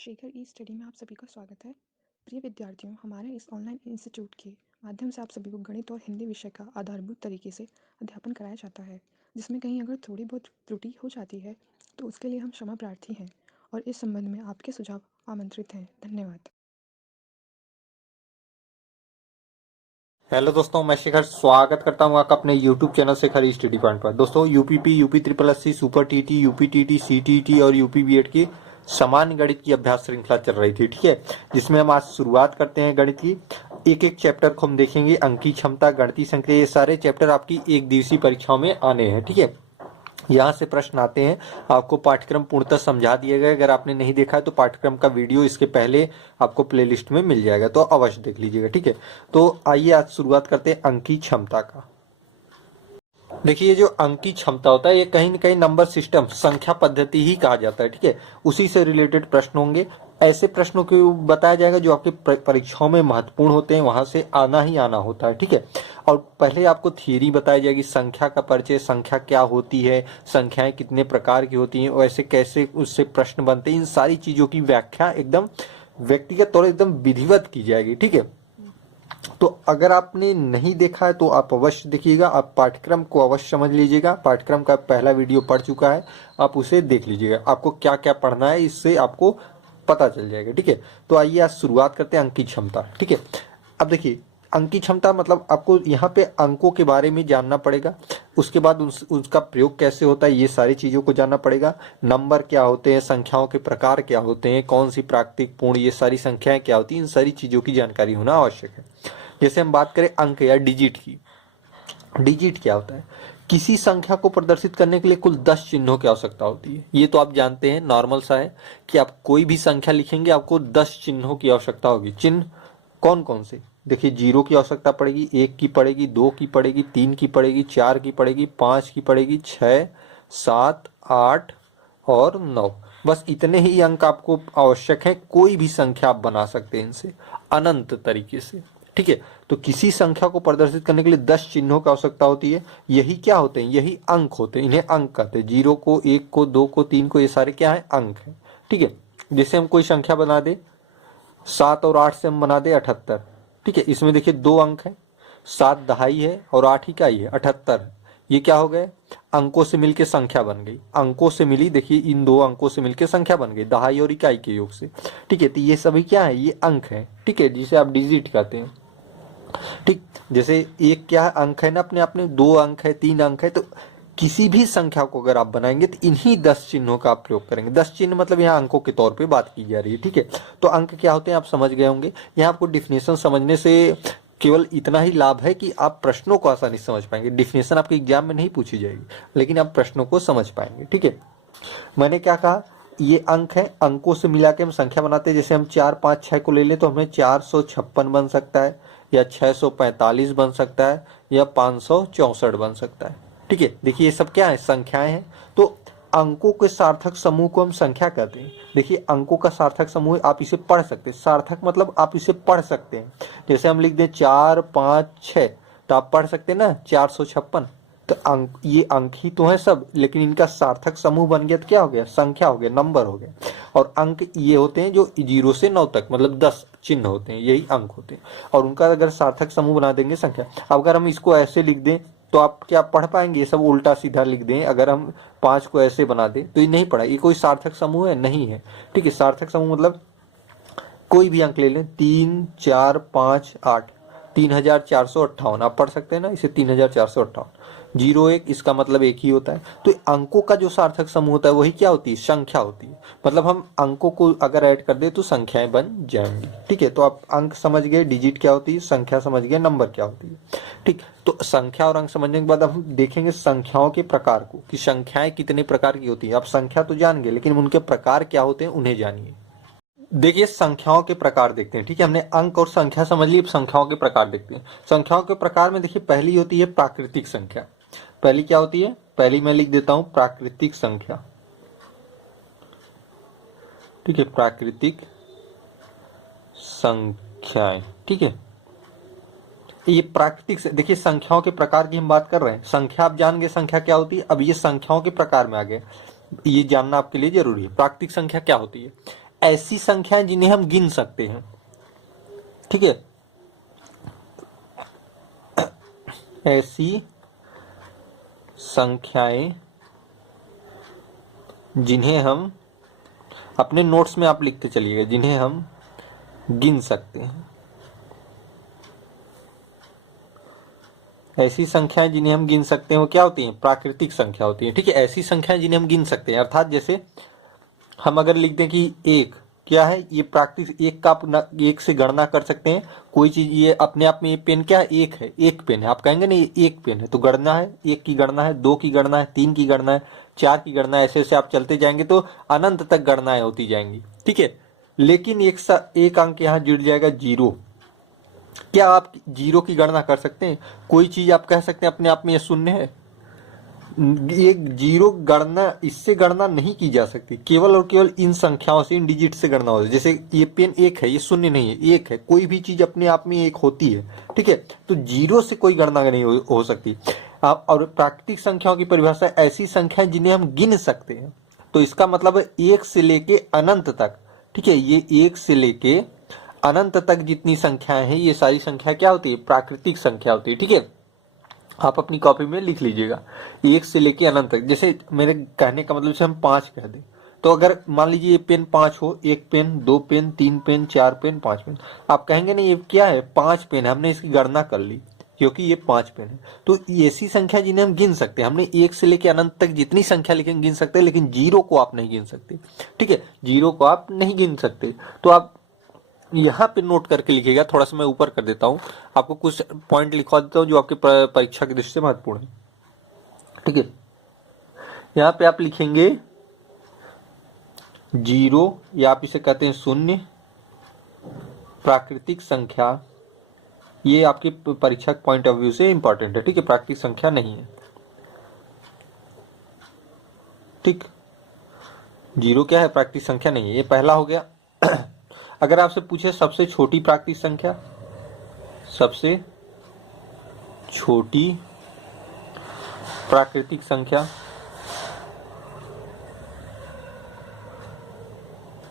शेखर ई study में आप सभी का स्वागत है। प्रिय विद्यार्थियों, हमारे इस ऑनलाइन इंस्टीट्यूट के माध्यम से आप सभी को गणित और हिंदी विषय का आधारभूत तरीके से अध्यापन कराया जाता है, जिसमें कहीं अगर थोड़ी बहुत त्रुटि हो जाती है तो उसके लिए हम क्षमा प्रार्थी हैं और इस संबंध में आपके सुझाव आमंत्रित हैं। धन्यवाद। हेलो दोस्तों, मैं शेखर स्वागत करता हूं आपका अपने YouTube चैनल शेखर ई स्टडी पॉइंट पर। दोस्तों, UPP, UP triple SC, super TT, UP TT, CTT और यूपी बीएड की सामान्य गणित की अभ्यास श्रृंखला चल रही थी, ठीक है, जिसमें हम आज शुरुआत करते हैं गणित की। एक एक चैप्टर को हम देखेंगे। अंकी क्षमता, गणितीय संक्रिया, ये सारे चैप्टर आपकी एक दिवसीय परीक्षाओं में आने हैं, ठीक है। यहाँ से प्रश्न आते हैं। आपको पाठ्यक्रम पूर्णतः समझा दिया गया। अगर आपने नहीं देखा है तो पाठ्यक्रम का वीडियो इसके पहले आपको प्लेलिस्ट में मिल जाएगा, तो अवश्य देख लीजिएगा, ठीक है। तो आइए आज शुरुआत करते हैं अंकी क्षमता का। देखिए, ये जो अंकी क्षमता होता है ये कहीं न कहीं नंबर सिस्टम, संख्या पद्धति ही कहा जाता है, ठीक है। उसी से रिलेटेड प्रश्न होंगे। ऐसे प्रश्नों को बताया जाएगा जो आपकी परीक्षाओं में महत्वपूर्ण होते हैं, वहां से आना ही आना होता है, ठीक है। और पहले आपको थियरी बताई जाएगी, संख्या का परिचय, संख्या क्या होती है, संख्याएं कितने प्रकार की होती हैं, वैसे कैसे उससे प्रश्न बनते हैं, इन सारी चीजों की व्याख्या एकदम व्यक्तिगत तौर एकदम विधिवत की जाएगी, ठीक है। तो अगर आपने नहीं देखा है तो आप अवश्य देखिएगा। आप पाठ्यक्रम को अवश्य समझ लीजिएगा। पाठ्यक्रम का पहला वीडियो पढ़ चुका है, आप उसे देख लीजिएगा। आपको क्या क्या पढ़ना है इससे आपको पता चल जाएगा, ठीक है। तो आइए आज शुरुआत करते हैं अंकी क्षमता, ठीक है। अब देखिए, अंकी क्षमता मतलब आपको यहाँ पे अंकों के बारे में जानना पड़ेगा। उसके बाद उसका प्रयोग कैसे होता है, ये सारी चीजों को जानना पड़ेगा। नंबर क्या होते हैं, संख्याओं के प्रकार क्या होते हैं, कौन सी प्राकृतिक, पूर्ण, ये सारी संख्याएं क्या होती हैं, इन सारी चीजों की जानकारी होना आवश्यक है। जैसे हम बात करें अंक या डिजिट की। डिजिट क्या होता है? किसी संख्या को प्रदर्शित करने के लिए कुल 10 चिन्हों की आवश्यकता होती है। ये तो आप जानते हैं, नॉर्मल सा है कि आप कोई भी संख्या लिखेंगे आपको 10 चिन्हों की आवश्यकता होगी। चिन्ह कौन कौन से? देखिए, 0 की आवश्यकता पड़ेगी, 1 की पड़ेगी, 2 की पड़ेगी, 3 की पड़ेगी, 4 की पड़ेगी, 5 की पड़ेगी, 6, 7, 8 और 9। बस इतने ही अंक आपको आवश्यक है। कोई भी संख्या आप बना सकते हैं इनसे अनंत तरीके से, ठीक है। तो किसी संख्या को प्रदर्शित करने के लिए 10 चिन्हों की आवश्यकता होती है। यही क्या होते हैं? यही अंक होते हैं। इन्हें अंक कहते हैं। 0 को, 1 को, 2 को, 3 को, ये सारे क्या है? अंक है, ठीक है। जैसे हम कोई संख्या बना दे, 7 और 8 से हम बना दे 78, ठीक है। इसमें देखिए 2 अंक है, 7 दहाई है और 8 इकाई है, 78। ये क्या हो गए? अंकों से मिलके संख्या बन गई। अंकों से मिली, देखिए इन 2 अंकों से मिलके संख्या बन गई, दहाई और इकाई के योग से, ठीक है। तो ये सभी क्या है? ये अंक है, ठीक है, जिसे आप डिजिट कहते हैं, ठीक। जैसे एक क्या है? अंक है ना अपने आप में, 2 अंक है, 3 अंक है। तो किसी भी संख्या को अगर आप बनाएंगे तो इन्हीं 10 चिन्हों का आप प्रयोग करेंगे। 10 चिन्ह मतलब यहाँ अंकों के तौर पे बात की जा रही है, ठीक है। तो अंक क्या होते हैं आप समझ गए होंगे। यहाँ आपको डिफिनेशन समझने से केवल इतना ही लाभ है कि आप प्रश्नों को आसानी से समझ पाएंगे। डिफिनेशन आपके एग्जाम में नहीं पूछी जाएगी, लेकिन आप प्रश्नों को समझ पाएंगे, ठीक है। मैंने क्या कहा? ये अंक है, अंकों से मिला के हम संख्या बनाते हैं। जैसे हम 4, 5, 6 को ले लें तो हमें 456 बन सकता है, या 645 बन सकता है, या 564 बन सकता है, ठीक है। देखिए ये सब क्या है? संख्याएं हैं। तो अंकों के सार्थक समूह को हम संख्या कहते हैं। देखिए अंकों का सार्थक समूह आप इसे पढ़ सकते हैं। सार्थक मतलब आप इसे पढ़ सकते हैं। जैसे हम लिख दें 4, 5, 6, तो आप पढ़ सकते हैं ना 456। तो अंक, ये अंक ही तो है सब, लेकिन इनका सार्थक समूह बन गया तो क्या हो गया? संख्या हो गया, नंबर हो गया। और अंक ये होते हैं जो 0 से 9 तक, मतलब 10 चिन्ह होते हैं, यही अंक होते हैं। और उनका अगर सार्थक समूह बना देंगे संख्या। अब अगर हम इसको ऐसे लिख दें तो आप क्या पढ़ पाएंगे? ये सब उल्टा सीधा लिख दें। अगर हम 5 को ऐसे बना दें तो ये नहीं पढ़ा। ये कोई सार्थक समूह है? नहीं है, ठीक है। सार्थक समूह मतलब कोई भी अंक ले लें, 3, 4, 5, 8, 3458 आप पढ़ सकते हैं ना इसे, 3458। 0, 1 इसका मतलब एक ही होता है। तो अंकों का जो सार्थक समूह होता है वही क्या होती है? संख्या होती है। मतलब हम अंकों को अगर ऐड कर दे तो संख्याएं बन जाएंगी, ठीक है। तो आप अंक समझ गए, डिजिट क्या होती है, संख्या समझ गए, नंबर क्या होती है, ठीक। तो संख्या और अंक समझने के बाद अब हम देखेंगे संख्याओं के प्रकार को, कि संख्याएं कितने प्रकार की होती है। आप संख्या तो जान गए, लेकिन उनके प्रकार क्या होते हैं उन्हें जानिए। देखिए संख्याओं के प्रकार देखते हैं, ठीक है। हमने अंक और संख्या समझ ली, अब संख्याओं के प्रकार देखते हैं। संख्याओं के प्रकार में देखिए पहली होती है प्राकृतिक संख्या। पहली क्या होती है? पहली मैं लिख देता हूं प्राकृतिक संख्या, ठीक है। प्राकृतिक संख्याएं, ठीक है। ये प्राकृतिक से देखिए संख्याओं के प्रकार की हम बात कर रहे हैं। संख्या आप जान गए संख्या क्या होती है। अब ये संख्याओं के प्रकार में आ गए, ये जानना आपके लिए जरूरी है। प्राकृतिक संख्या क्या होती है? ऐसी संख्याएं जिन्हें हम गिन सकते हैं, ठीक है, ऐसी संख्याएं जिन्हें हम, अपने नोट्स में आप लिखते चलिएगा, जिन्हें हम गिन सकते हैं। ऐसी संख्याएं जिन्हें हम गिन सकते हैं वो क्या होती हैं? प्राकृतिक संख्या होती है, ठीक है। ऐसी संख्याएं जिन्हें हम गिन सकते हैं, अर्थात जैसे हम अगर लिख दें कि एक क्या है, ये प्राकृतिक, एक का आप एक से गणना कर सकते हैं कोई चीज। ये अपने आप में ये पेन क्या है? एक है, एक पेन है। आप कहेंगे ना ये एक पेन है, तो गणना है, एक की गणना है, दो की गणना है, तीन की गणना है, चार की गणना है, ऐसे ऐसे आप चलते जाएंगे तो अनंत तक गणनाएं होती जाएंगी, ठीक है। लेकिन एक अंक यहाँ जुड़ जाएगा, जीरो। क्या आप जीरो की गणना कर सकते हैं? कोई चीज आप कह सकते हैं अपने आप में ये शून्य है? एक जीरो गणना, इससे गणना नहीं की जा सकती, केवल और केवल इन संख्याओं से, इन डिजिट से गणना होती है। जैसे ये पेन एक है, ये शून्य नहीं है, एक है। कोई भी चीज अपने आप में एक होती है, ठीक है। तो जीरो से कोई गणना नहीं हो सकती। आप और प्राकृतिक संख्याओं की परिभाषा ऐसी संख्याएं जिन्हें हम गिन सकते हैं। तो इसका मतलब है एक से लेके अनंत तक, ठीक है। ये एक से लेके अनंत तक जितनी संख्याएं हैं, ये सारी संख्या क्या होती है? प्राकृतिक संख्या होती है, ठीक है। आप अपनी कॉपी में लिख लीजिएगा, एक से लेके अनंत तक। जैसे मेरे कहने का मतलब से हम 5 कह दें, तो अगर मान लीजिए ये पेन 5 हो, एक पेन, दो पेन, तीन पेन, चार पेन, 5 पेन, आप कहेंगे ना ये क्या है? 5 पेन है, हमने इसकी गणना कर ली क्योंकि ये 5 पेन है। तो ऐसी संख्या जिन्हें हम गिन सकते हैं, हमने एक से लेके अनंत तक जितनी संख्या लिखेंगे गिन सकते हैं, लेकिन जीरो को आप नहीं गिन सकते, ठीक है। जीरो को आप नहीं गिन सकते। तो आप यहाँ पे नोट करके लिखिएगा। थोड़ा सा मैं ऊपर कर देता हूँ, आपको कुछ पॉइंट लिखवा देता हूँ जो आपके परीक्षा की दृष्टि से महत्वपूर्ण है, ठीक है। यहाँ पे आप लिखेंगे जीरो, या आप इसे कहते हैं शून्य, प्राकृतिक संख्या। ये आपके परीक्षा के पॉइंट ऑफ व्यू से इंपॉर्टेंट है, ठीक है। प्राकृतिक संख्या नहीं है, ठीक। जीरो क्या है? प्राकृतिक संख्या नहीं है, ये पहला हो गया। अगर आपसे पूछे सबसे छोटी प्राकृतिक संख्या, सबसे छोटी प्राकृतिक संख्या,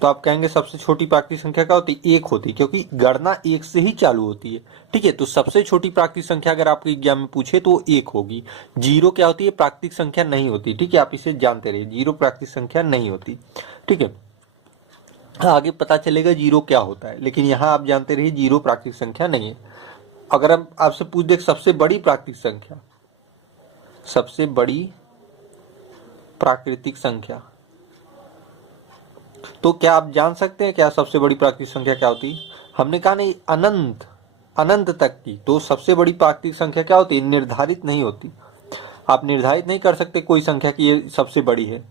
तो आप कहेंगे सबसे छोटी प्राकृतिक संख्या क्या होती है? एक होती है, क्योंकि गणना एक से ही चालू होती है, ठीक है। तो सबसे छोटी प्राकृतिक संख्या अगर आपके एग्जाम में पूछे तो एक होगी। जीरो क्या होती है? प्राकृतिक संख्या नहीं होती, ठीक है। आप इसे जानते रहिए, जीरो प्राकृतिक संख्या नहीं होती, ठीक है। आगे पता चलेगा जीरो क्या होता है, लेकिन यहाँ आप जानते रहिए जीरो प्राकृतिक संख्या नहीं है। अगर हम आपसे पूछ दे सबसे बड़ी प्राकृतिक संख्या, सबसे बड़ी प्राकृतिक संख्या, तो क्या आप जान सकते हैं क्या सबसे बड़ी प्राकृतिक संख्या क्या होती है? हमने कहा नहीं, अनंत, अनंत तक की। तो सबसे बड़ी प्राकृतिक संख्या क्या होती है? निर्धारित नहीं होती। आप निर्धारित नहीं कर सकते कोई संख्या की ये सबसे बड़ी है,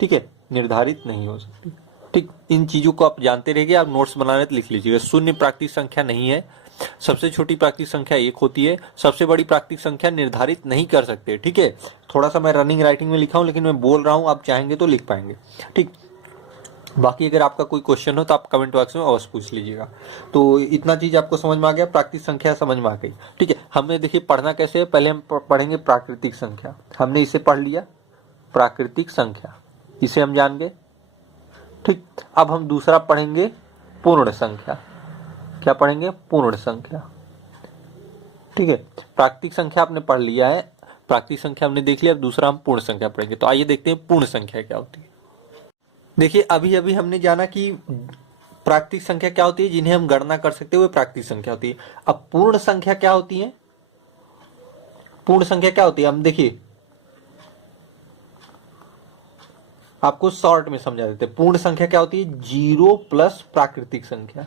ठीक है, निर्धारित नहीं हो सकती, ठीक। इन चीजों को आप जानते रहिए। आप नोट्स बनाने तो लिख लीजिएगा। शून्य प्राकृतिक संख्या नहीं है, सबसे छोटी प्राकृतिक संख्या एक होती है, सबसे बड़ी प्राकृतिक संख्या निर्धारित नहीं कर सकते, ठीक है। थोड़ा सा मैं रनिंग राइटिंग में लिखा हूं, लेकिन मैं बोल रहा हूं, आप चाहेंगे तो लिख पाएंगे, ठीक। बाकी अगर आपका कोई क्वेश्चन हो तो आप कमेंट बॉक्स में अवश्य पूछ लीजिएगा। तो इतना चीज आपको समझ में आ गया, प्राकृतिक संख्या समझ में आ गई, ठीक है। हमने देखिए पढ़ना कैसे है, पहले हम पढ़ेंगे प्राकृतिक संख्या। हमने इसे पढ़ लिया, प्राकृतिक संख्या, इसे हम जान गए, ठीक। अब हम दूसरा पढ़ेंगे पूर्ण संख्या। क्या पढ़ेंगे? पूर्ण संख्या, ठीक है। प्राकृतिक संख्या आपने पढ़ लिया है, प्राकृतिक संख्या हमने देख लिया, अब दूसरा हम पूर्ण संख्या पढ़ेंगे। तो आइए देखते हैं पूर्ण संख्या क्या होती है। देखिए अभी अभी हमने जाना कि प्राकृतिक संख्या क्या होती है, जिन्हें हम गणना कर सकते हैं, वो प्राकृतिक संख्या होती है। अब पूर्ण संख्या क्या होती है? पूर्ण संख्या क्या होती है हम देखिए, आपको शॉर्ट में समझा देते हैं। पूर्ण संख्या क्या होती है? जीरो प्लस प्राकृतिक संख्या,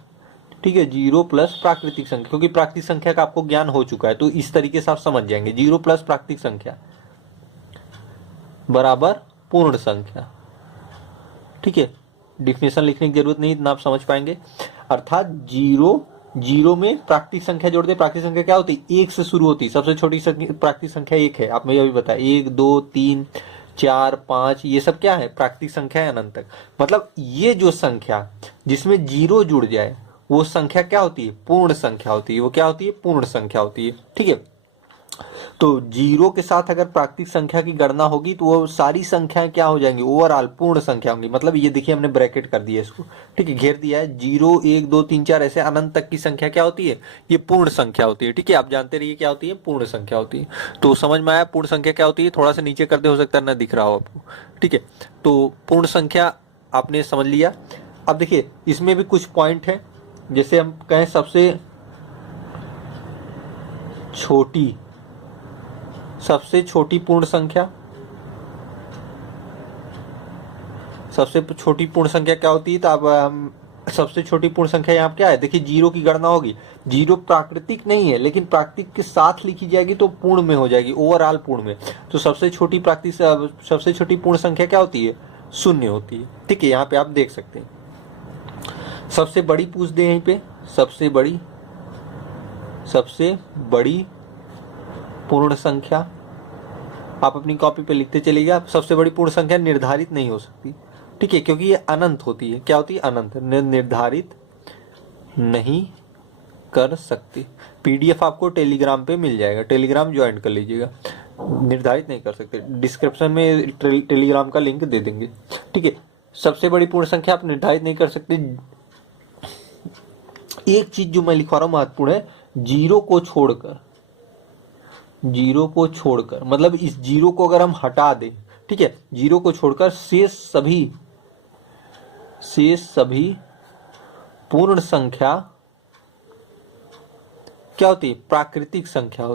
ठीक है। जीरो प्लस प्राकृतिक संख्या, क्योंकि प्राकृतिक संख्या का आपको ज्ञान हो चुका है, तो इस तरीके से आप समझ जाएंगे। जीरो प्लस प्राकृतिक संख्या बराबर पूर्ण संख्या, ठीक है। डिफिनेशन लिखने की जरूरत नहीं, इतना आप समझ पाएंगे। अर्थात जीरो में प्राकृतिक संख्या जोड़ दे। प्राकृतिक संख्या क्या होती है? एक से शुरू होती है। सबसे छोटी प्राकृतिक संख्या एक है, आप मुझे अभी बताया। 1 2 3 4 5, ये सब क्या है? प्राकृतिक संख्या है अनंत तक। मतलब ये जो संख्या जिसमें जीरो जुड़ जाए वो संख्या क्या होती है? पूर्ण संख्या होती है। वो क्या होती है? पूर्ण संख्या होती है, ठीक है। तो जीरो के साथ अगर प्राकृतिक संख्या की गणना होगी तो वो सारी संख्याएं क्या हो जाएंगी, ओवरऑल पूर्ण संख्या होंगी। मतलब ये देखिए हमने ब्रैकेट कर दिया इसको, ठीक है, घेर दिया है। 0 1 2 3 4 ऐसे अनंत तक की संख्या क्या होती है, ये पूर्ण संख्या होती है। ठीक है, आप जानते रहिए क्या होती है, पूर्ण संख्या होती है। तो समझ में आया पूर्ण संख्या क्या होती है, थोड़ा सा नीचे कर दे, हो सकता है ना दिख रहा हो आपको। ठीक है, तो पूर्ण संख्या आपने समझ लिया। अब देखिए इसमें भी कुछ पॉइंट है, जैसे हम कहें सबसे छोटी पूर्ण संख्या, सबसे छोटी पूर्ण संख्या क्या होती है, तो अब हम सबसे छोटी पूर्ण संख्या यहाँ क्या है, देखिए जीरो की गणना होगी। जीरो प्राकृतिक नहीं है, लेकिन प्राकृतिक के साथ लिखी जाएगी तो पूर्ण में हो जाएगी, ओवरऑल पूर्ण में। तो सबसे छोटी सबसे छोटी पूर्ण संख्या क्या होती है, शून्य होती है। ठीक है, यहाँ पे आप देख सकते हैं। सबसे बड़ी पूछ दे यहीं पे, सबसे बड़ी पूर्ण संख्या आप अपनी कॉपी पे लिखते चलिएगा। सबसे बड़ी पूर्ण संख्या निर्धारित नहीं हो सकती, ठीक है, क्योंकि ये अनंत होती है। क्या होती है, अनंत, निर्धारित नहीं कर सकती। पीडीएफ आपको टेलीग्राम पे मिल जाएगा, टेलीग्राम ज्वाइन कर लीजिएगा। निर्धारित नहीं कर सकते, डिस्क्रिप्शन में टेलीग्राम का लिंक दे देंगे। ठीक है, सबसे बड़ी पूर्ण संख्या आप निर्धारित नहीं कर सकते। एक चीज जो मैं लिखवा रहा हूं महत्वपूर्ण है, जीरो को छोड़कर मतलब इस जीरो को अगर हम हटा दें, ठीक है, जीरो को छोड़कर शेष सभी पूर्ण संख्या क्या होती है, प्राकृतिक संख्या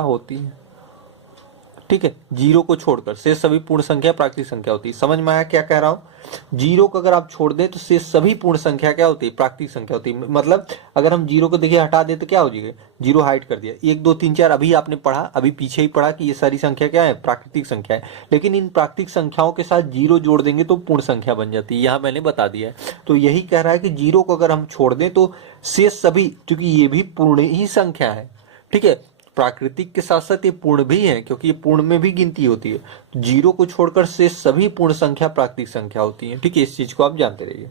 होती है। ठीक है, जीरो को छोड़कर शेष सभी पूर्ण संख्या प्राकृतिक संख्या होती है। समझ में आया क्या कह रहा हूं, जीरो को अगर आप छोड़ दें तो शेष सभी पूर्ण संख्या क्या होती है, प्राकृतिक संख्या होती है। मतलब अगर हम जीरो को देखिए हटा दें तो क्या हो जाएगा, जीरो हाइड कर दिया। 1 2 3 4 अभी आपने पढ़ा, अभी पीछे ही पढ़ा कि ये सारी संख्या क्या है, प्राकृतिक संख्या है। लेकिन इन प्राकृतिक संख्याओं के साथ जीरो जोड़ देंगे तो पूर्ण संख्या बन जाती है, यहां मैंने बता दिया है। तो यही कह रहा है कि जीरो को अगर हम छोड़ दें तो शेष सभी, क्योंकि ये भी पूर्ण ही संख्या है, ठीक है, प्राकृतिक के साथ साथ ये पूर्ण भी है, क्योंकि ये पूर्ण में भी गिनती होती है। तो जीरो को छोड़कर से सभी पूर्ण संख्या प्राकृतिक संख्या होती है। ठीक है, इस चीज को आप जानते रहिए।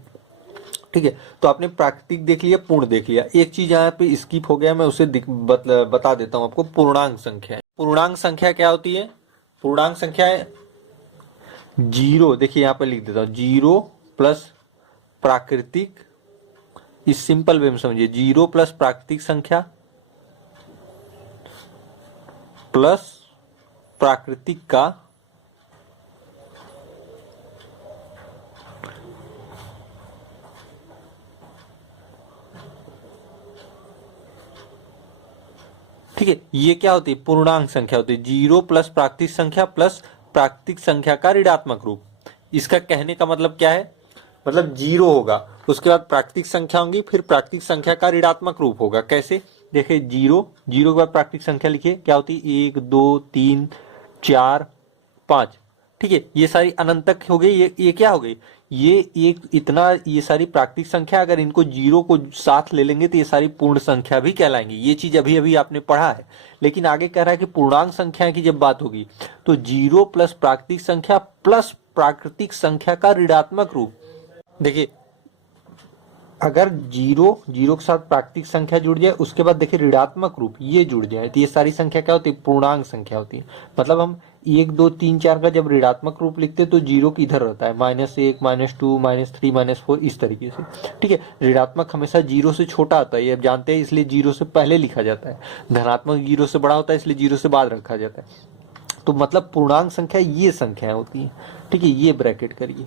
ठीक है, तो आपने प्राकृतिक देख लिया, पूर्ण देख लिया। एक चीज यहाँ पे स्किप हो गया, मैं उसे बता देता हूं आपको, पूर्णांक संख्या। पूर्णांक संख्या क्या होती है, पूर्णांक संख्या है जीरो, देखिए यहाँ पे लिख देता हूं, जीरो प्लस प्राकृतिक, इस सिंपल वे में समझिए, जीरो प्लस प्राकृतिक संख्या प्लस प्राकृतिक का ठीक है, ये क्या होती है, पूर्णांक संख्या होती है। जीरो प्लस प्राकृतिक संख्या प्लस प्राकृतिक संख्या का ऋणात्मक रूप। इसका कहने का मतलब क्या है, मतलब जीरो होगा, उसके बाद प्राकृतिक संख्या होंगी, फिर प्राकृतिक संख्या का ऋणात्मक रूप होगा। कैसे, देखिए जीरो के बाद प्राकृतिक संख्या लिखिए, क्या होती है, 1 2 3 4 5। ठीक है, ये सारी अनंत तक हो गई। ये क्या हो गई, ये एक इतना, ये सारी प्राकृतिक संख्या, अगर इनको जीरो को साथ ले लेंगे तो ये सारी पूर्ण संख्या भी कहलाएंगी। ये चीज अभी अभी आपने पढ़ा है। लेकिन आगे कह रहा है कि पूर्णांक संख्या की जब बात होगी तो जीरो प्लस प्राकृतिक संख्या प्लस प्राकृतिक संख्या का ऋणात्मक रूप। देखिए अगर जीरो के साथ प्राकृतिक संख्या जुड़ जाए, उसके बाद देखिए ऋणात्मक रूप ये जुड़ जाए, तो ये सारी संख्या क्या होती है, पूर्णांक संख्या होती है। मतलब हम 1 2 3 4 का जब ऋणात्मक रूप लिखते हैं तो जीरो की इधर रहता है, -1 -2 -3 -4 इस तरीके से। ठीक है, ऋणात्मक हमेशा जीरो से छोटा आता है, ये आप जानते हैं, इसलिए जीरो से पहले लिखा जाता है। धनात्मक जीरो से बड़ा होता है, इसलिए जीरो से बाद रखा जाता है। तो मतलब पूर्णांक संख्या ये संख्याएं होती है। ठीक है, ये ब्रैकेट करिए,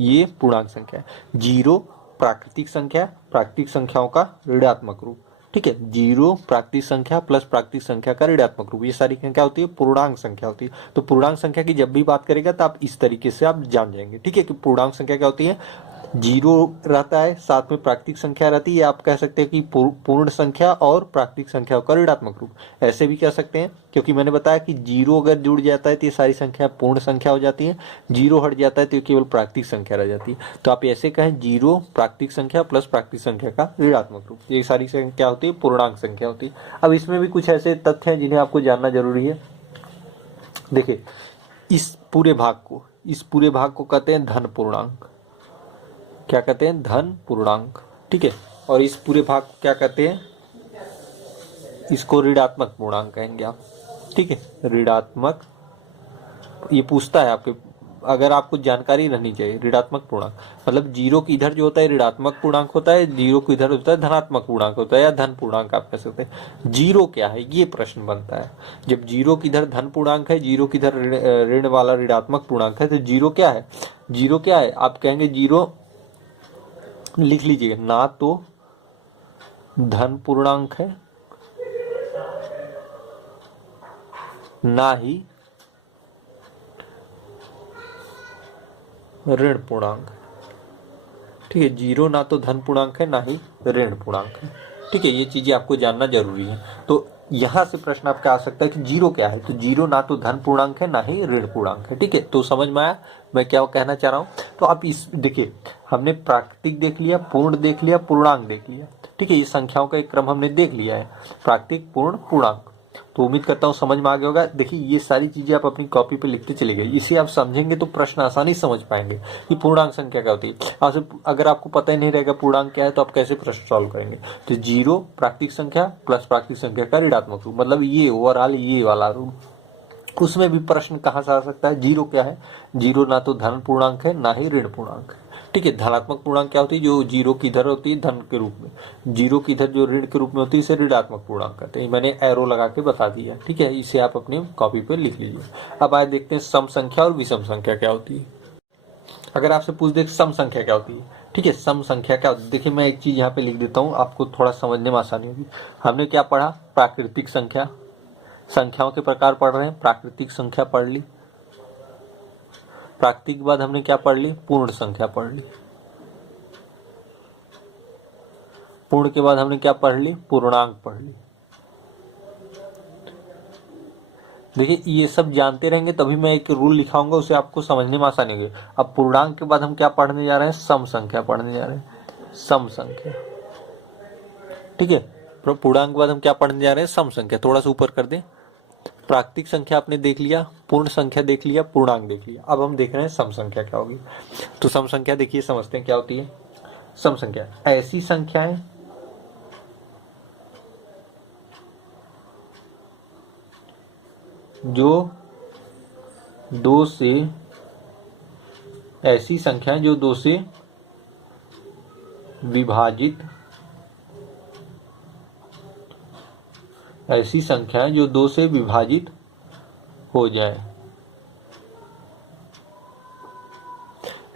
ये पूर्णांक संख्या है। जीरो प्राकृतिक संख्याओं का ऋणात्मक रूप। ठीक है, जीरो प्राकृतिक संख्या प्लस प्राकृतिक संख्या का ऋणात्मक रूप, ये सारी क्या होती है, पूर्णांक संख्या होती है। तो पूर्णांक संख्या की जब भी बात करेगा तो आप इस तरीके से आप जान जाएंगे। ठीक है, कि पूर्णांक संख्या क्या होती है, जीरो रहता है, साथ में प्राकृतिक संख्या रहती है। आप कह सकते हैं कि पूर्ण संख्या और प्राकृतिक संख्याओं का ऋणात्मक रूप, ऐसे भी कह सकते हैं, क्योंकि मैंने बताया कि जीरो अगर जुड़ जाता है तो ये सारी संख्या पूर्ण संख्या हो जाती है, जीरो हट जाता है तो केवल प्राकृतिक संख्या रह जाती है। तो आप ऐसे कहें, जीरो प्राकृतिक संख्या प्लस प्राकृतिक संख्या का ऋणात्मक रूप, ये सारी संख्या होती है, पूर्णांक संख्या होती है। अब इसमें भी कुछ ऐसे तथ्य हैं जिन्हें आपको जानना जरूरी है। देखिए इस पूरे भाग को कहते हैं धन पूर्णांक। क्या कहते हैं, धन पूर्णांक। ठीक है, और इस पूरे भाग को क्या कहते हैं, इसको ऋणात्मक पूर्णांक कहेंगे आप, ठीक है। ऋणात्मक, ये पूछता है आपके, अगर आपको जानकारी रहनी चाहिए, ऋणात्मक पूर्णांक मतलब जीरो की इधर जो होता है ऋणात्मक पूर्णांक होता है, जीरो की इधर होता है धनात्मक पूर्णांक होता है, या धन पूर्णांक आप कह सकते हैं। जीरो क्या है, ये प्रश्न बनता है। जब जीरो की इधर धन पूर्णांक है, जीरो की इधर ऋण वाला ऋणात्मक पूर्णांक है, तो जीरो क्या है? जीरो क्या है? आप कहेंगे जीरो, लिख लीजिए, ना तो धन पूर्णांक है, ना ही ऋण पूर्णांक। ठीक है, जीरो ना तो धन पूर्णांक है, ना ही ऋण पूर्णांक है। ठीक है, ये चीजें आपको जानना जरूरी है। तो यहां से प्रश्न आपका आ सकता है कि जीरो क्या है, तो जीरो ना तो धन पूर्णांक है, ना ही ऋण पूर्णांक है। ठीक है, तो समझ में आया मैं क्या कहना चाह रहा हूं। तो आप इस देखिए, हमने प्राकृतिक देख लिया, पूर्ण देख लिया, पूर्णांक देख लिया। ठीक है, ये संख्याओं का एक क्रम हमने देख लिया है, प्राकृतिक, पूर्ण, पूर्णांक। तो उम्मीद करता हूं समझ में आ गया होगा। देखिए, ये सारी चीजें आप अपनी कॉपी पे लिखते चले गए, इसे आप समझेंगे तो प्रश्न आसानी से समझ पाएंगे कि पूर्णांक संख्या क्या होती है। अगर आपको पता ही नहीं रहेगा पूर्णांक क्या है, तो आप कैसे प्रश्न सॉल्व करेंगे? तो जीरो प्राकृतिक संख्या प्लस प्राकृतिक संख्या का ऋणात्मक रूप, मतलब ये ओवरऑल ये वाला रूप, उसमें भी प्रश्न कहां से आ सकता है? जीरो क्या है? जीरो ना तो धन पूर्णांक है, ना ही ऋण पूर्णांक है। ठीक है, धनात्मक पूर्णांक क्या होती है? जो जीरो की इधर होती है धन के रूप में, जीरो की इधर जो ऋण के रूप में होती है, इसे ऋणात्मक पूर्णांक कहते हैं। मैंने एरो लगा के बता दिया। ठीक है, इसे आप अपनी कॉपी पर लिख लीजिए। अब आए देखते हैं सम संख्या और विषम संख्या क्या होती है। अगर आपसे पूछ दे सम संख्या क्या होती है, ठीक है, सम संख्या क्या होती है? देखिए, मैं एक चीज यहाँ पे लिख देता हूँ, आपको थोड़ा समझने में आसानी होगी। हमने क्या पढ़ा? प्राकृतिक संख्या, संख्याओं के प्रकार पढ़ रहे हैं। प्राकृतिक संख्या पढ़ ली, प्राकृतिक के बाद हमने क्या पढ़ ली? पूर्ण संख्या पढ़ ली, पूर्ण के बाद हमने क्या पढ़ ली? पूर्णांक पढ़ ली। देखिए, ये सब जानते रहेंगे तभी मैं एक रूल लिखाऊंगा, उसे आपको समझने में आसानी होगी। अब पूर्णांक के बाद हम क्या पढ़ने जा रहे हैं? सम संख्या पढ़ने जा रहे हैं, सम संख्या। ठीक है, पूर्णांक के बाद हम क्या पढ़ने जा रहे हैं? सम संख्या। थोड़ा सा ऊपर कर दें। प्राकृतिक संख्या आपने देख लिया, पूर्ण संख्या देख लिया, पूर्णांक देख लिया। अब हम देख रहे हैं सम संख्या क्या होगी। तो सम संख्या देखिए, समझते हैं क्या होती है। सम संख्या ऐसी संख्याएं जो दो से, ऐसी संख्याएं जो दो से विभाजित, ऐसी संख्याएं जो दो से विभाजित हो जाए,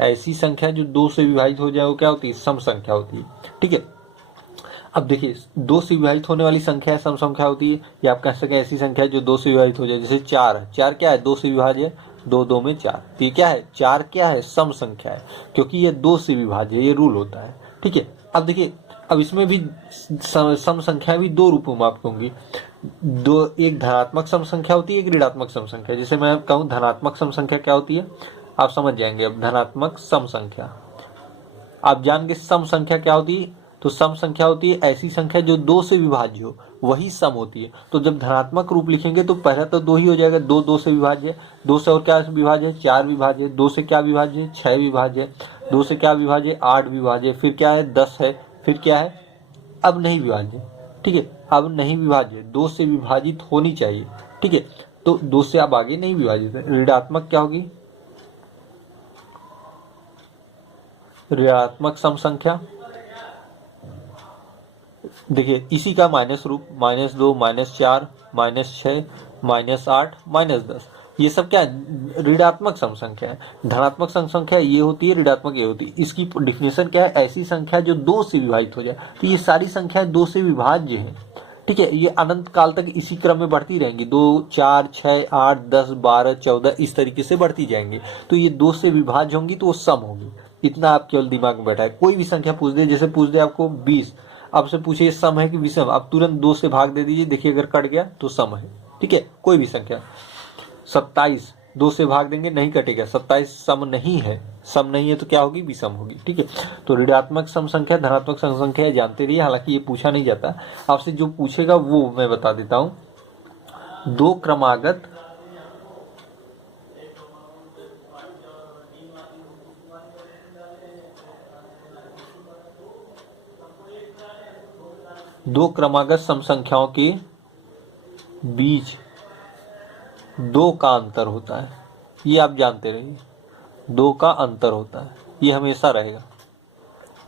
ऐसी संख्या जो दो से विभाजित हो जाए वो क्या होती है? सम संख्या होती है। ठीक है, अब देखिए, दो से विभाजित होने वाली संख्या सम संख्या होती है, या आप कह सके ऐसी संख्या जो दो से विभाजित हो जाए। जैसे चार है, चार क्या है? दो से विभाज्य, दो दो में चार। ये क्या है? चार क्या है? सम संख्या है, क्योंकि ये दो से विभाज्य, ये रूल होता है। ठीक है, अब देखिए, अब इसमें भी सम संख्या भी दो रूपों में आपको होंगी। दो, एक धनात्मक सम संख्या होती है, एक ऋणात्मक सम संख्या। जैसे मैं कहूँ धनात्मक सम संख्या क्या होती है, आप समझ जाएंगे। अब धनात्मक सम संख्या आप जान के, सम संख्या क्या होती है? तो सम संख्या होती है ऐसी संख्या जो दो से विभाज्य हो, वही सम होती है। तो जब धनात्मक रूप लिखेंगे तो पहला तो दो ही हो जाएगा, दो दो से विभाज्य है, दो से और क्या विभाज्य है? चार विभाज्य है, दो से क्या विभाज्य है? छह विभाज्य है, दो से क्या विभाज्य है? आठ विभाज्य है, फिर क्या है? 10 है, फिर क्या है? अब नहीं विभाज्य। ठीक है, अब नहीं विभाज्य, दो से विभाजित होनी चाहिए। ठीक है, तो दो से अब आगे नहीं विभाजित है। ऋणात्मक क्या होगी? ऋणात्मक सम संख्या देखिए, इसी का माइनस रूप, -2, -4, -6, -8, -10, ये सब क्या है? ऋणात्मक सम संख्या है। धनात्मक सम संख्या ये होती है, ऋणात्मक ये होती है। इसकी डिफिनेशन क्या है? ऐसी संख्या जो दो से विभाजित हो जाए। तो ये सारी संख्याएं दो से विभाज्य है। ठीक है, ये अनंत काल तक इसी क्रम में बढ़ती रहेंगी, 2, 4, 6, 8, 10, 12, 14 इस तरीके से बढ़ती जाएंगी। तो ये दो से विभाज्य होंगी तो वो सम होगी। इतना आप केवल दिमाग में बैठा है। कोई भी संख्या पूछ दे, जैसे पूछ दे आपको 20, आपसे पूछे सम है कि विषम, आप तुरंत दो से भाग दे दीजिए, देखिए अगर कट गया तो सम है। ठीक है, कोई भी संख्या। 27 दो से भाग देंगे, नहीं कटेगा, 27 सम नहीं है। सम नहीं है तो क्या होगी? विषम होगी। ठीक है, तो ऋणात्मक सम संख्या, धनात्मक सम संख्या जानते रहिए, हालांकि ये पूछा नहीं जाता आपसे, जो पूछेगा वो मैं बता देता हूं। दो क्रमागत सम संख्याओं की बीच 2 का अंतर होता है, ये आप जानते रहिए, 2 का अंतर होता है, ये हमेशा रहेगा।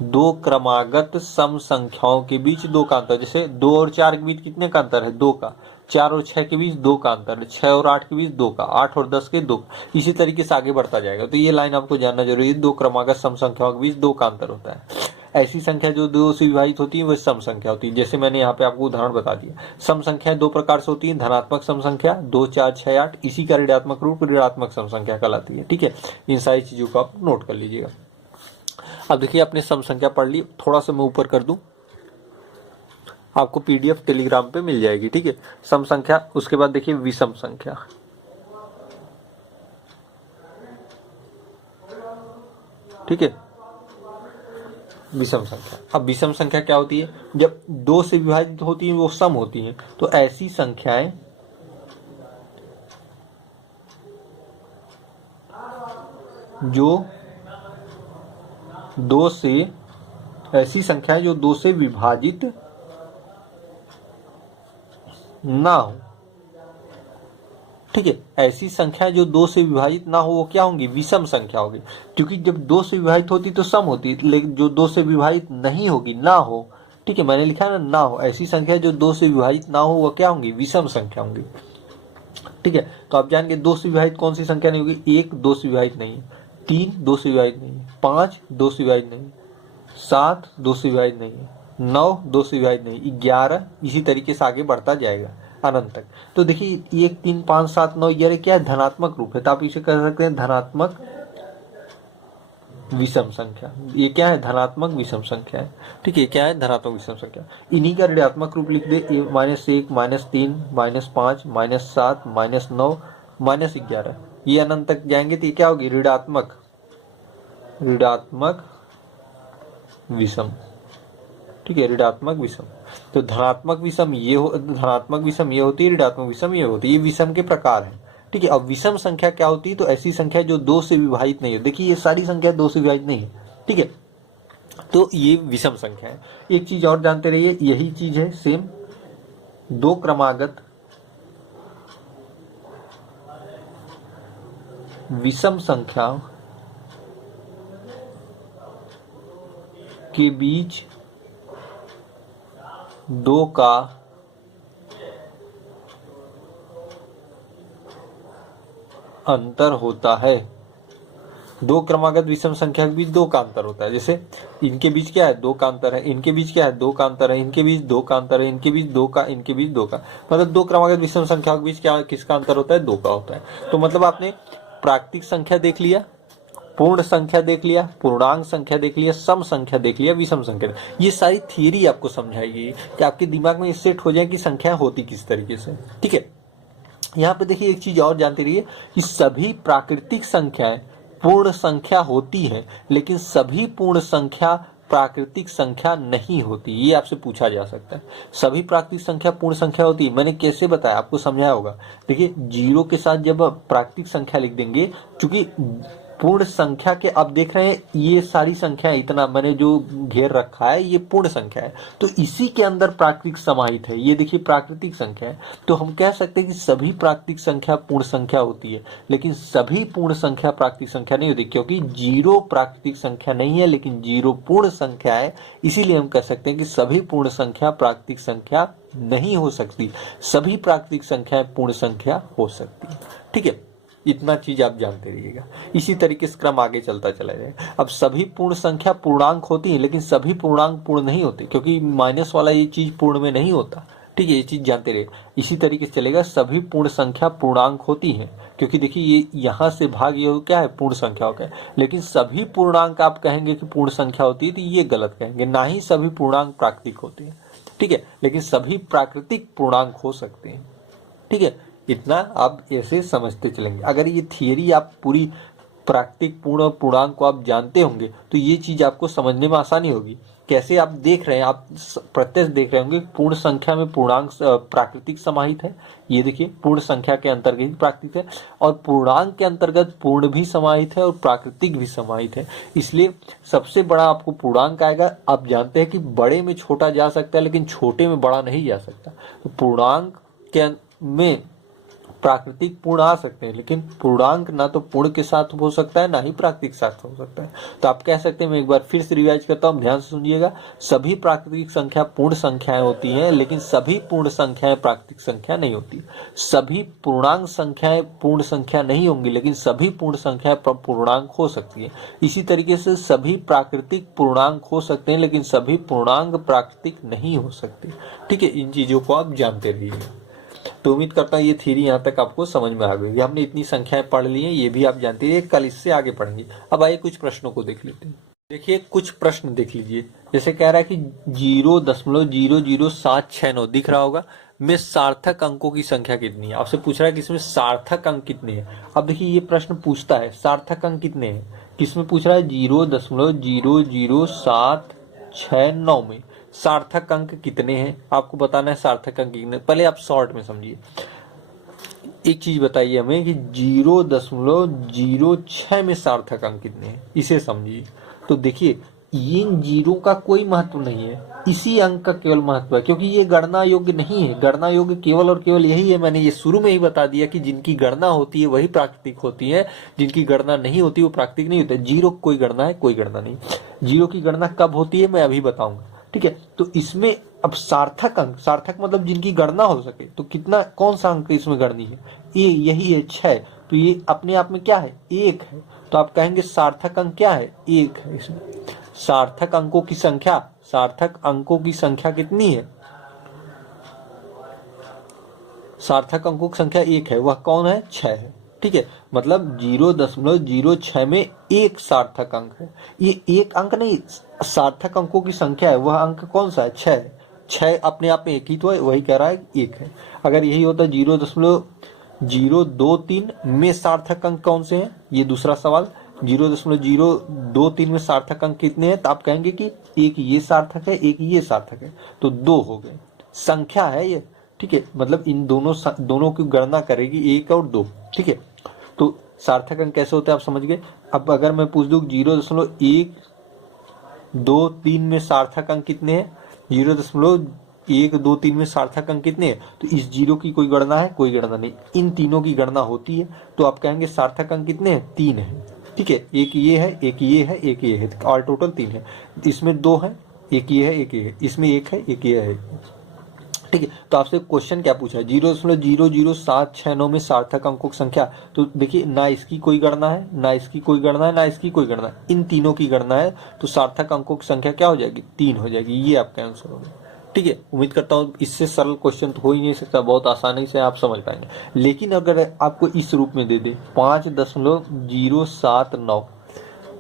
2 क्रमागत सम संख्याओं के बीच 2 का अंतर, जैसे 2 और 4 के बीच कितने का अंतर है? 2 का। 4 और 6 के बीच 2 का अंतर है, 6 और 8 के बीच 2 का, 8 और 10 के 2, इसी तरीके से आगे बढ़ता जाएगा। तो ये लाइन आपको जानना जरूरी है, 2 क्रमागत सम संख्याओं के बीच 2 का अंतर होता है। ऐसी संख्या जो 2 से विभाजित होती है वह सम संख्या होती है। जैसे मैंने यहाँ पे आपको उदाहरण बता दिया। सम संख्याएं 2 प्रकार से होती है, धनात्मक सम संख्या 2, 4, 6, 8, इसी का ऋणात्मक रूप ऋणात्मक सम संख्या कहलाती है। ठीक है, इन सारी चीजों को आप नोट कर लीजिएगा। अब देखिए अपने सम संख्या पढ़ ली, थोड़ा सा मैं ऊपर कर दूं, आपको पीडीएफ टेलीग्राम पे मिल जाएगी। ठीक है, सम संख्या, उसके बाद देखिए विषम संख्या। ठीक है, विषम संख्या। अब विषम संख्या क्या होती है? जब 2 से विभाजित होती है वो सम होती है। तो ऐसी संख्याएं जो 2 से, ऐसी संख्याएं जो 2 से विभाजित ना हो। ठीक है, ऐसी संख्या जो 2 से विभाजित ना हो वो क्या होंगी? विषम संख्या होगी। क्योंकि जब 2 से विभाजित होती तो सम होती, लेकिन जो 2 से विभाजित नहीं होगी, ना हो, ठीक है, मैंने लिखा है ना हो, ऐसी संख्या जो 2 से विभाजित ना हो वह क्या होंगी? विषम संख्या होंगी। ठीक है, तो आप जान के 2 से विभाजित कौन सी संख्या नहीं होगी? 1 2 से विभाजित नहीं है, 3 2 से विभाजित नहीं है, 5 2 से विभाजित नहीं है, 7 2 से विभाजित नहीं है, 9 2 से विभाजित नहीं, 11, इसी तरीके से आगे बढ़ता जाएगा अनंत तक। तो देखिए 1 3 5 7 9 11 क्या है? धनात्मक रूप है, तो आप इसे कह सकते हैं धनात्मक विषम संख्या। ये क्या है? धनात्मक विषम संख्या है। ठीक है, क्या है? धनात्मक विषम संख्या। इन्हीं का ऋणात्मक रूप लिख दे, -1 -3 -5 -7 -9 -11, ये अनंत तक जाएंगे तो ये क्या होगी? ऋणात्मक विषम। ठीक है, ऋणात्मक विषम। तो धनात्मक विषम ये होती है, ऋणात्मक विषम ये होती है। ये विषम के प्रकार हैं। ठीक है, अब विषम संख्या क्या होती है? तो ऐसी संख्या जो 2 से विभाजित नहीं हो। देखिए ये सारी संख्या 2 से विभाजित नहीं है। ठीक है, तो ये विषम संख्या है। एक चीज और जानते रहिए, यही चीज है सेम, 2 क्रमागत विषम संख्या के बीच 2 का अंतर होता है। 2 क्रमागत विषम संख्या के बीच 2 का अंतर होता है। जैसे इनके बीच क्या है? 2 का अंतर है, इनके बीच क्या है? 2 का अंतर है, इनके बीच 2 का अंतर है, इनके बीच 2 का, इनके बीच 2 का, मतलब 2 क्रमागत विषम संख्या के बीच क्या, किसका अंतर होता है? 2 का होता है। तो मतलब आपने प्राकृतिक संख्या देख लिया, पूर्ण संख्या देख लिया, पूर्णांक संख्या देख लिया, सम संख्या देख लिया, विषम संख्या। ये सारी थियरी आपको समझाएगी कि आपके दिमाग में सेट हो जाए कि संख्या होती किस तरीके से। ठीक है, यहाँ पे देखिए एक चीज और जानते रहिए कि सभी प्राकृतिक संख्याएं पूर्ण संख्या होती है, लेकिन सभी पूर्ण संख्या प्राकृतिक संख्या नहीं होती। ये आपसे पूछा जा सकता है। सभी प्राकृतिक संख्या पूर्ण संख्या होती है, मैंने कैसे बताया? आपको समझाया होगा। देखिए 0 के साथ जब प्राकृतिक संख्या लिख देंगे, क्योंकि पूर्ण संख्या के, अब देख रहे हैं ये सारी संख्या, इतना मैंने जो घेर रखा है ये पूर्ण संख्या है, तो इसी के अंदर प्राकृतिक समाहित है। ये देखिए प्राकृतिक संख्या है, तो हम कह सकते हैं कि सभी प्राकृतिक संख्या पूर्ण संख्या होती है, लेकिन सभी पूर्ण संख्या प्राकृतिक संख्या नहीं होती, क्योंकि 0 प्राकृतिक संख्या नहीं है लेकिन 0 पूर्ण संख्या है। इसीलिए हम कह सकते हैं कि सभी पूर्ण संख्या प्राकृतिक संख्या नहीं हो सकती, सभी प्राकृतिक संख्याएं पूर्ण संख्या हो सकती है। ठीक है, इतना चीज आप जानते रहिएगा। इसी तरीके से क्रम आगे चलता चला जाएगा। अब सभी पूर्ण संख्या पूर्णांक होती है, लेकिन सभी पूर्णांक पूर्ण नहीं होते, क्योंकि माइनस वाला ये चीज पूर्ण में नहीं होता। ठीक है, ये चीज जानते रहिए। इसी तरीके से चलेगा, सभी पूर्ण संख्या पूर्णांक होती है, क्योंकि देखिए ये यहाँ से भाग ये क्या है? पूर्ण संख्या हो गया। लेकिन सभी पूर्णांक आप कहेंगे कि पूर्ण संख्या होती है तो ये गलत कहेंगे। ना ही सभी पूर्णांक प्राकृतिक होते हैं। ठीक है, लेकिन सभी प्राकृतिक पूर्णांक हो सकते हैं। ठीक है, इतना आप ऐसे समझते चलेंगे। अगर ये थियरी आप पूरी प्राकृतिक पूर्ण और पूर्णांक को आप जानते होंगे तो ये चीज आपको समझने में आसानी होगी। कैसे आप देख रहे हैं, आप प्रत्यक्ष देख रहे होंगे पूर्ण संख्या में पूर्णांक प्राकृतिक समाहित है। ये देखिए पूर्ण संख्या के अंतर्गत प्राकृतिक है, और पूर्णांक के अंतर्गत पूर्ण भी समाहित है और प्राकृतिक भी समाहित है। इसलिए सबसे बड़ा आपको पूर्णांक आएगा। आप जानते हैं कि बड़े में छोटा जा सकता है, लेकिन छोटे में बड़ा नहीं जा सकता। तो पूर्णांक के में प्राकृतिक पूर्ण आ सकते हैं, लेकिन पूर्णांक ना तो पूर्ण के साथ हो सकता है ना ही प्राकृतिक साथ हो सकता है। तो आप कह सकते हैं, मैं एक बार फिर से रिवाइज करता हूं, ध्यान से सुनिएगा, सभी प्राकृतिक संख्या पूर्ण संख्याएं होती हैं, लेकिन सभी पूर्ण संख्याएं प्राकृतिक संख्या नहीं होती। सभी पूर्णांक संख्याएं पूर्ण संख्या नहीं होंगी, लेकिन सभी पूर्ण संख्याएं पूर्णांक हो सकती है। इसी तरीके से सभी प्राकृतिक पूर्णांक हो सकते हैं, लेकिन सभी पूर्णांक प्राकृतिक नहीं हो सकते। ठीक है, इन चीजों को आप जानते रहिए। तो उम्मीद करता हूँ ये थ्योरी यहाँ तक आपको समझ में आ गई। हमने इतनी संख्याएं पढ़ ली हैं, ये भी आप जानते हैं, कल इससे आगे पढ़ेंगे। अब आइए कुछ प्रश्नों को देख लेते हैं। देखिए कुछ प्रश्न देख लीजिए। जैसे कह रहा है कि 0.00769 दिख रहा होगा में सार्थक अंकों की संख्या कितनी है। आपसे पूछ रहा है कि इसमें सार्थक अंक कितने हैं। अब देखिए ये प्रश्न पूछता है सार्थक अंक कितने हैं, किसमें पूछ रहा है 0.00769 में सार्थक अंक कितने हैं, आपको बताना है सार्थक अंक कितने। पहले आप शॉर्ट में समझिए, एक चीज बताइए हमें कि 0.06 में सार्थक अंक कितने हैं, इसे समझिए। तो देखिए इन जीरो का कोई महत्व नहीं है, इसी अंक का केवल महत्व है, क्योंकि ये गणना योग्य नहीं है। गणना योग्य केवल और केवल यही है, मैंने ये शुरू में ही बता दिया कि जिनकी गणना होती है वही प्राकृतिक होती है, जिनकी गणना नहीं होती वो प्राकृतिक नहीं होते। जीरो कोई गणना है, कोई गणना नहीं। जीरो की गणना कब होती है मैं अभी बताऊंगा। ठीक है, तो इसमें अब सार्थक अंक, सार्थक मतलब जिनकी गणना हो सके, तो कितना, कौन सा अंक इसमें गणनी है, ये यही है 6। तो ये अपने आप में क्या है, 1 है। तो आप कहेंगे सार्थक अंक क्या है, 1 है। इसमें सार्थक अंकों की संख्या, सार्थक अंकों की संख्या कितनी है, सार्थक अंकों की संख्या 1 है, वह कौन है, 6 है। ठीक है, मतलब 0.06 में एक सार्थक अंक है। ये एक अंक नहीं, सार्थक अंकों की संख्या है, वह अंक कौन सा है, 6 है। 6 अपने आप में एक ही तो है, वही कह रहा है 1 है। अगर यही होता 0.023 में सार्थक अंक कौन से हैं, ये दूसरा सवाल। 0.023 में सार्थक अंक कितने हैं, तो आप कहेंगे कि एक ये सार्थक है, एक ये सार्थक है, तो 2 हो गए। संख्या है ये, ठीक है, मतलब इन दोनों की गणना करेगी 1 और 2। ठीक है, तो सार्थक अंक कैसे होते हैं आप समझ गए। अब अगर मैं पूछ दूं 0.123 में सार्थक अंक कितने हैं, 0.123 में सार्थक अंक कितने हैं, तो इस जीरो की कोई गणना है, कोई गणना नहीं। इन तीनों की गणना होती है, तो आप कहेंगे सार्थक अंक कितने हैं, 3 है। ठीक है, एक ये है, एक ये है, एक ये है, ऑल टोटल 3 है। इसमें 2 है, एक ये है, एक ये है, इसमें 1 है, एक ये है। ठीक है, तो आपसे क्वेश्चन क्या पूछा है, 0.00769 में सार्थक अंकों की संख्या। तो देखिए ना इसकी कोई गणना है, ना इसकी कोई गणना है, ना इसकी कोई गणना है, इन तीनों की गणना है, तो सार्थक अंकों की संख्या क्या हो जाएगी, 3 हो जाएगी। ये आपका आंसर होगा। ठीक है, उम्मीद करता हूं इससे सरल क्वेश्चन तो हो ही नहीं सकता, बहुत आसानी से आप समझ पाएंगे। लेकिन अगर आपको इस रूप में दे दे 5.079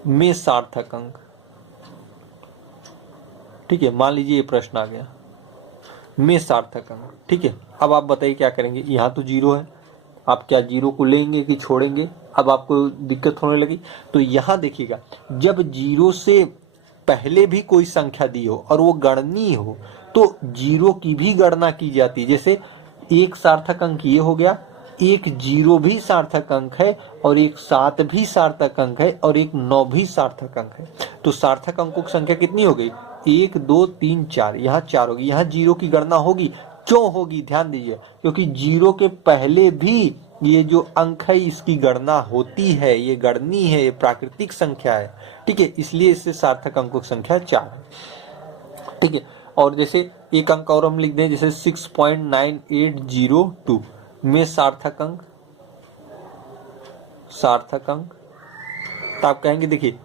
में सार्थक अंक, ठीक है, मान लीजिए ये प्रश्न आ गया में सार्थक अंक। ठीक है, अब आप बताइए क्या करेंगे। यहाँ तो 0 है, आप क्या 0 को लेंगे कि छोड़ेंगे, अब आपको दिक्कत होने लगी। तो यहाँ देखिएगा, जब 0 से पहले भी कोई संख्या दी हो और वो गणनीय हो, तो 0 की भी गणना की जाती है। जैसे एक सार्थक अंक ये हो गया, एक 0 भी सार्थक अंक है, और एक 7 भी सार्थक अंक है, और एक 9 भी सार्थक अंक है। तो सार्थक अंकों की संख्या कितनी हो गई, 1 2 3 4, यहाँ 4 होगी। यहाँ 0 की गणना होगी, क्यों होगी, ध्यान दीजिए, क्योंकि 0 के पहले भी ये जो अंक है इसकी गणना होती है, ये गणनीय है, ये प्राकृतिक संख्या है। ठीक है, इसलिए इससे सार्थक अंकों की संख्या 4 है। ठीक है, और जैसे एक अंक और हम लिख दें, जैसे 6.9802 में सार्थक अंक, सार्थक अंक, तो आप कहेंगे देखिए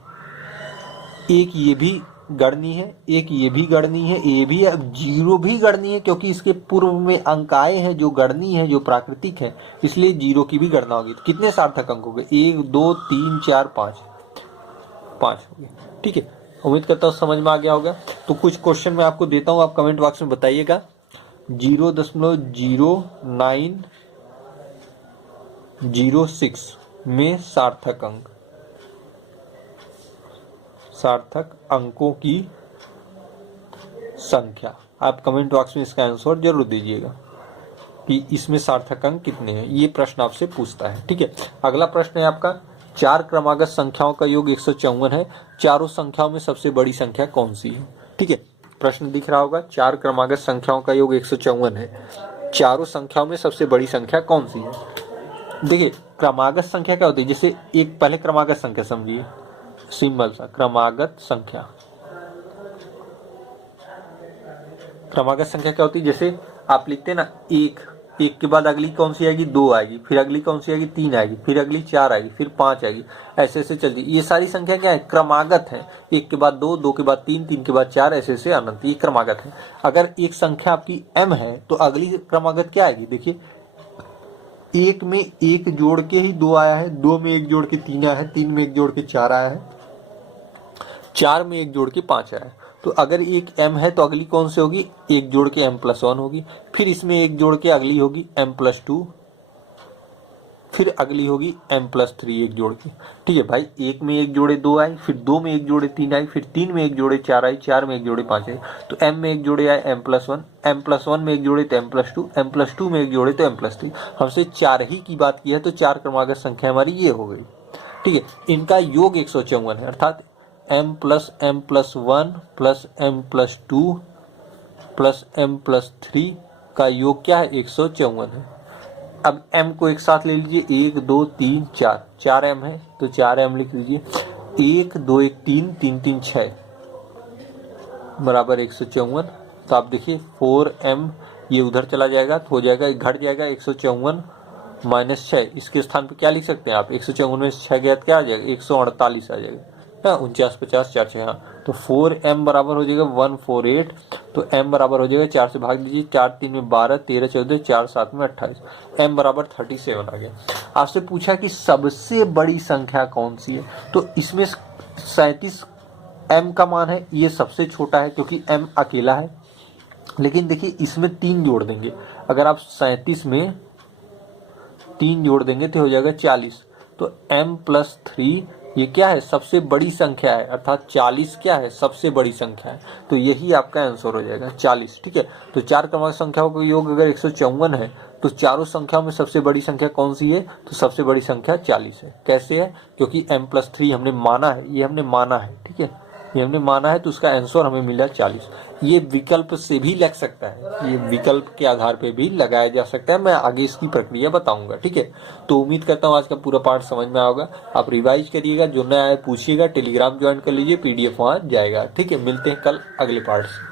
एक ये भी गणनीय है, एक ये भी गणनीय है, ये भी है, 0 भी गणनीय है, क्योंकि इसके पूर्व में अंक आए हैं जो गणनीय है, जो प्राकृतिक है, इसलिए 0 की भी गणना होगी। तो कितने सार्थक अंक हो गए, 1 2 3 4 5 हो गए। ठीक है, उम्मीद करता हूँ समझ में आ गया होगा। तो कुछ क्वेश्चन मैं आपको देता हूँ, आप कमेंट बॉक्स में बताइएगा। 0.0906 में सार्थक अंक, सार्थक अंकों की संख्या, आप कमेंट बॉक्स में इसका आंसर जरूर दीजिएगा कि इसमें सार्थक अंक कितने हैं। ये प्रश्न आपसे पूछता है। ठीक है, अगला प्रश्न है आपका, 4 क्रमागत संख्याओं का योग 154 है, चारों संख्याओं में सबसे बड़ी संख्या कौन सी है। ठीक है, प्रश्न दिख रहा होगा, 4 क्रमागत संख्याओं का योग 154 है, चारों संख्याओं में सबसे बड़ी संख्या कौन सी है। देखिए क्रमागत संख्या क्या होती है, जैसे एक पहले क्रमागत संख्या समझिए, सिंपल सा क्रमागत संख्या। क्रमागत संख्या क्या होती है, जैसे आप लिखते हैं ना एक, एक के बाद अगली कौन सी आएगी, दो आएगी, फिर अगली कौन सी आएगी, तीन आएगी, फिर अगली चार आएगी, फिर पांच आएगी, ऐसे ऐसे चलती। ये सारी संख्या क्या है, क्रमागत है। एक के बाद दो, दो के बाद तीन, तीन के बाद चार, ऐसे ऐसे अनंत, ये क्रमागत है। अगर एक संख्या आपकी m है तो अगली क्रमागत क्या आएगी, देखिए एक में एक जोड़ के ही दो आया है, दो में एक जोड़ के तीन आया है, तीन में एक जोड़ के चार आया है, चार में एक जोड़ के पांच आया है। तो अगर एक m है तो अगली कौन सी होगी, एक जोड़ के m+1 होगी, फिर इसमें एक जोड़ के अगली होगी m+2, फिर अगली होगी m+3 एक जोड़ के। ठीक है भाई, एक में एक जोड़े दो आई, फिर दो में एक जोड़े तीन आई, फिर तीन में एक जोड़े चार आई, चार में एक जोड़े पांच आई, तो m में एक जोड़े आए m+1, m+1 में एक जोड़े तो m+2, m+2 में एक जोड़े तो m+3। हमसे चार ही की बात की है तो चार क्रमागत संख्या हमारी ये हो गई। ठीक है, इनका योग 154 है, अर्थात m + m+1 + m+2 + m+3 का योग क्या है, 154 है। अब m को एक साथ ले लीजिए, 1 2 3 4, 4 m है तो 4 m लिख लीजिए, 1 2 1 3 3 3 6 बराबर 154। तो आप देखिए 4m ये उधर चला जाएगा तो हो जाएगा, घट जाएगा 154 - 6। इसके स्थान पे क्या लिख सकते हैं आप, 154 में 6 गया तो क्या आ जाएगा, 148 आ जाएगा, 49 50 4 6। हाँ, तो 4m बराबर हो जाएगा 148। तो m बराबर हो जाएगा, 4 से भाग दीजिए, 4 3 में 12, 13 14, 4 7 में 28, m बराबर 37 आ गया। आपसे पूछा कि सबसे बड़ी संख्या कौन सी है, तो इसमें 37 m का मान है, ये सबसे छोटा है क्योंकि m अकेला है। लेकिन देखिए इसमें 3 जोड़ देंगे, अगर आप 37 में 3 जोड़ देंगे तो हो जाएगा 40। तो m+3 ये क्या है, सबसे बड़ी संख्या है, अर्थात 40 क्या है, सबसे बड़ी संख्या है। तो यही आपका आंसर हो जाएगा 40। ठीक है, तो चार क्रमांक संख्याओं का योग अगर 154 है तो चारों संख्याओं में सबसे बड़ी संख्या कौन सी है, तो सबसे बड़ी संख्या 40 है। कैसे है, क्योंकि m+3 हमने माना है, ये हमने माना है। ठीक है, ये हमने माना है तो उसका आंसर हमें मिला 40। ये विकल्प से भी लग सकता है, ये विकल्प के आधार पे भी लगाया जा सकता है, मैं आगे इसकी प्रक्रिया बताऊंगा। ठीक है, तो उम्मीद करता हूँ आज का पूरा पाठ समझ में आएगा। आप रिवाइज करिएगा, जो नया है पूछिएगा, टेलीग्राम ज्वाइन कर लीजिए, PDF वहाँ जाएगा। ठीक है, मिलते हैं कल अगले पाठ से।